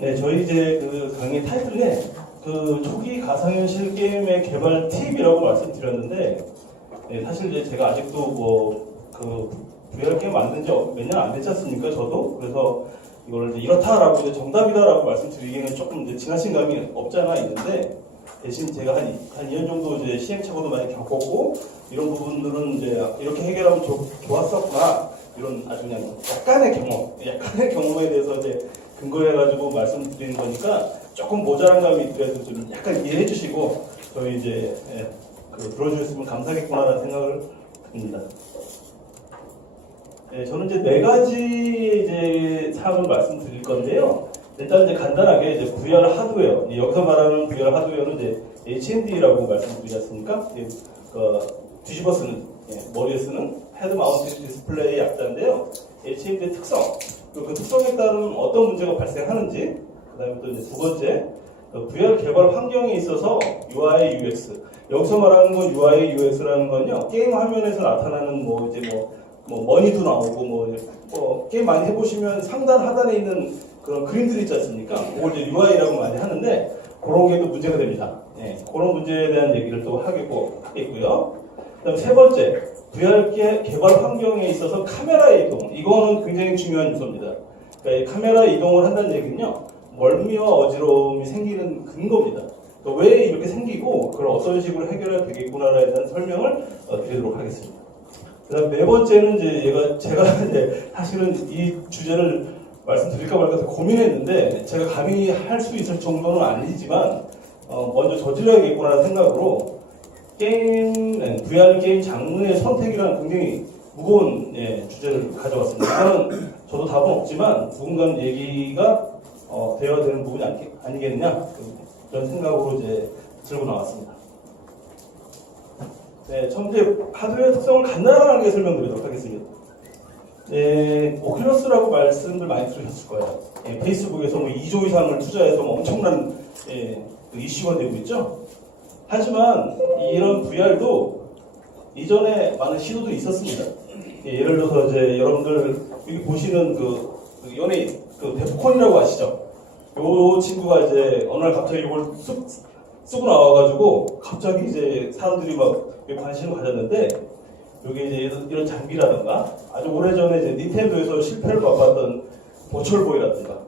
네, 저희 이제 그 강의 타이틀에 그 초기 가상현실 게임의 개발 팁이라고 말씀드렸는데, 네, 사실 이제 제가 아직도 그 VR 게임 만든 지 몇 년 안 됐지 않습니까? 저도. 그래서 이걸 이제 이렇다라고 이제 정답이다라고 말씀드리기에는 조금 이제 지나친 감이 없지 않아 있는데, 대신 제가 한 2년 정도 이제 시행착오도 많이 겪었고, 이런 부분들은 이제 이렇게 해결하면 좋았었구나. 이런 아주 그냥 약간의 경험에 대해서 이제 근거해가지고 말씀드리는 거니까 조금 모자란 감이 있더라도 좀 약간 이해해 주시고 저희 이제 들어주셨으면 감사하겠구나라는 생각을 듭니다. 네, 저는 이제 4가지 이제 사항을 말씀드릴 건데요. 일단 이제 간단하게 이제 VR 하드웨어, 여기서 말하는 VR 하드웨어는 이제 HMD라고 말씀드리지 않습니까? 뒤집어 쓰는, 머리에 쓰는 헤드 마운트 디스플레이 약자인데요. HMD의 특성, 그 특성에 따른 어떤 문제가 발생하는지, 그 다음에 또 이제 두 번째, VR 개발 환경에 있어서 UI, UX. 여기서 말하는 건 UI, UX라는 건요, 게임 화면에서 나타나는 머니도 나오고, 게임 많이 해보시면 상단 하단에 있는 그런 그림들이 있지 않습니까? 그걸 이제 UI라고 많이 하는데, 그런 게 또 문제가 됩니다. 그런 문제에 대한 얘기를 또 하겠고요. 그 다음 세 번째, VR 개발 환경에 있어서 카메라의 이동. 이거는 굉장히 중요한 요소입니다. 그러니까 이 카메라 이동을 한다는 얘기는요, 멀미와 어지러움이 생기는 근거입니다. 왜 이렇게 생기고, 그걸 어떤 식으로 해결해야 되겠구나에 대한 설명을 드리도록 하겠습니다. 그 다음 네 번째는 이제 제가 이제 사실은 이 주제를 말씀드릴까 말까 고민했는데, 제가 감히 할 수 있을 정도는 아니지만, 먼저 저질러야겠구나라는 생각으로, VR 게임 장르의 선택이라는 굉장히 무거운 주제를 가져왔습니다. 이거는 저도 답은 없지만 누군가는 얘기가 되어야 되는 부분이 아니겠느냐, 그런 생각으로 이제 들고 나왔습니다. 네, 처음 이제 하드웨어 특성을 간단하게 설명드리도록 하겠습니다. 오큘러스라고 말씀들 많이 들으셨을 거예요. 페이스북에서 2조 이상을 투자해서 엄청난 이슈가 되고 있죠. 하지만 이런 VR도 이전에 많은 시도도 있었습니다. 예를 들어서 이제 여러분들 여기 보시는 연예인 데프콘이라고 아시죠? 요 친구가 이제 어느 날 갑자기 이걸 쓰고 나와가지고 갑자기 이제 사람들이 막 관심을 가졌는데, 여기 이제 이런 장비라든가 아주 오래전에 이제 닌텐도에서 실패를 맛봤던 버추얼보이라든가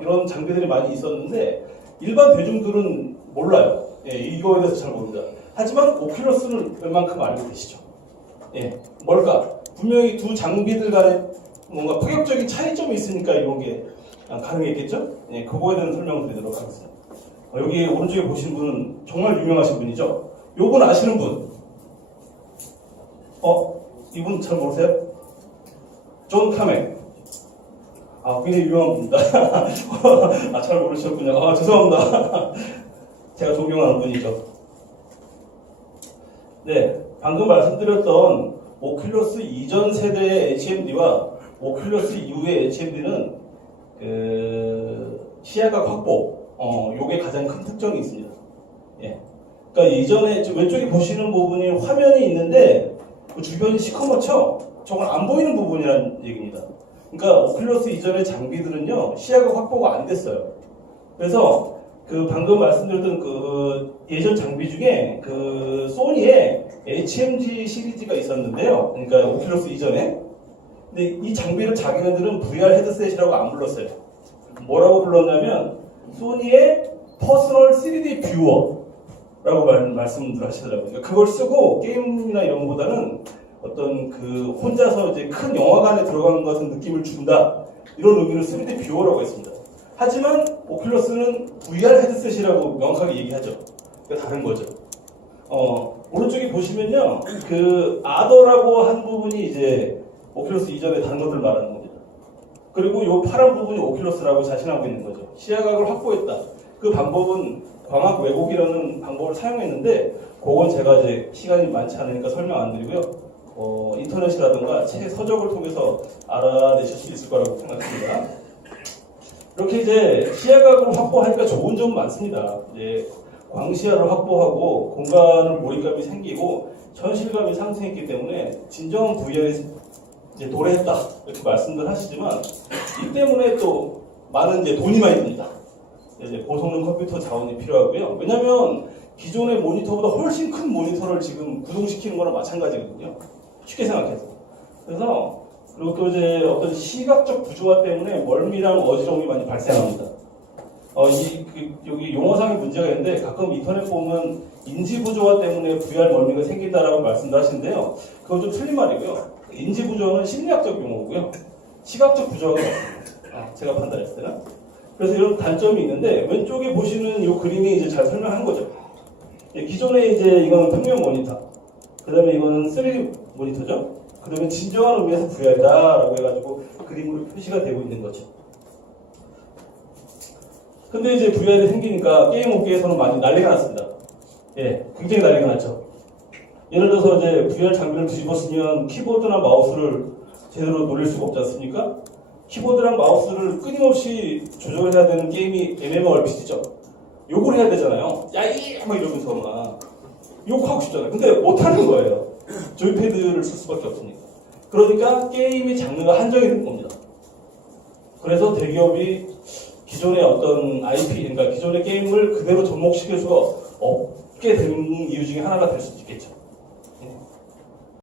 이런 장비들이 많이 있었는데 일반 대중들은 몰라요. 이거에 대해서 잘 모릅니다. 하지만 오큘러스는 웬만큼 알고 계시죠. 뭘까? 분명히 두 장비들 간에 뭔가 파격적인 차이점이 있으니까 이런 게 가능했겠죠? 그거에 대한 설명을 드리도록 하겠습니다. 여기 오른쪽에 보시는 분은 정말 유명하신 분이죠. 요분 아시는 분? 이분 잘 모르세요? 존 카멜. 굉장히 유명한 분입니다. 잘 모르셨군요. 죄송합니다. 제가 존경하는 분이죠. 네, 방금 말씀드렸던 오큘러스 이전 세대의 HMD와 오큘러스 이후의 HMD는 시야각 확보, 요게 가장 큰 특징이 있습니다. 그러니까 이전에 왼쪽에 보시는 부분이 화면이 있는데 그 주변이 시커멓죠? 저건 안 보이는 부분이라는 얘기입니다. 그러니까 오큘러스 이전의 장비들은요, 시야각 확보가 안 됐어요. 그래서 방금 말씀드렸던 예전 장비 중에 소니의 HMG 시리즈가 있었는데요. 그러니까 오큘러스 이전에. 근데 이 장비를 자기네들은 VR 헤드셋이라고 안 불렀어요. 뭐라고 불렀냐면 소니의 퍼스널 3D 뷰어라고 말씀들 하시더라고요. 그러니까 그걸 쓰고 게임이나 이런 것보다는 어떤 혼자서 이제 큰 영화관에 들어간 것 같은 느낌을 준다, 이런 의미로 3D 뷰어라고 했습니다. 하지만 오큘러스는 VR 헤드셋이라고 명확하게 얘기하죠. 그러니까 다른 거죠. 오른쪽에 보시면요, 아더라고 한 부분이 이제 오큘러스 이전에 다른 것들 말하는 겁니다. 그리고 이 파란 부분이 오큘러스라고 자신하고 있는 거죠. 시야각을 확보했다. 그 방법은 광학 왜곡이라는 방법을 사용했는데, 그건 제가 이제 시간이 많지 않으니까 설명 안 드리고요. 인터넷이라든가 책 서적을 통해서 알아내실 수 있을 거라고 생각합니다. 이렇게 이제 시야각을 확보하니까 좋은 점은 많습니다. 이제 광시야를 확보하고 공간을 몰입감이 생기고 현실감이 상승했기 때문에 진정한 VR에 이제 도래했다, 이렇게 말씀들 하시지만 이 때문에 또 많은 이제 돈이 많이 듭니다. 이제 고성능 컴퓨터 자원이 필요하고요. 왜냐하면 기존의 모니터보다 훨씬 큰 모니터를 지금 구동시키는 거랑 마찬가지거든요. 쉽게 생각해서. 그래서 그리고 또 이제 어떤 시각적 구조화 때문에 멀미랑 어지러움이 많이 발생합니다. 여기 용어상의 문제가 있는데 가끔 인터넷 보면 인지 구조화 때문에 VR 멀미가 생긴다라고 말씀도 하시는데요. 그건 좀 틀린 말이고요. 인지 구조화는 심리학적 용어고요. 시각적 구조화가 맞습니다. 제가 판단했을 때는. 그래서 이런 단점이 있는데 왼쪽에 보시는 이 그림이 이제 잘 설명하는 거죠. 기존에 이제 이거는 평면 모니터, 그 다음에 이거는 3D 모니터죠. 그 다음에 진정한 의미에서 VR다라고 해가지고 그림으로 표시가 되고 있는 거죠. 근데 이제 VR이 생기니까 게임 업계에서는 많이 난리가 났습니다. 예, 굉장히 난리가 났죠. 예를 들어서 이제 VR 장비를 뒤집었으면 키보드나 마우스를 제대로 노릴 수가 없지 않습니까? 키보드랑 마우스를 끊임없이 조절을 해야 되는 게임이 MMORPG죠. 욕을 해야 되잖아요. 야이! 막 이러면서 막 욕하고 싶잖아요. 근데 못하는 거예요. 조이패드를 쓸 수밖에 없으니까. 그러니까 게임의 장르가 한정이 된 겁니다. 그래서 대기업이 기존의 어떤 IP, 그러니까 기존의 게임을 그대로 접목시킬 수가 없게 된 이유 중에 하나가 될 수도 있겠죠.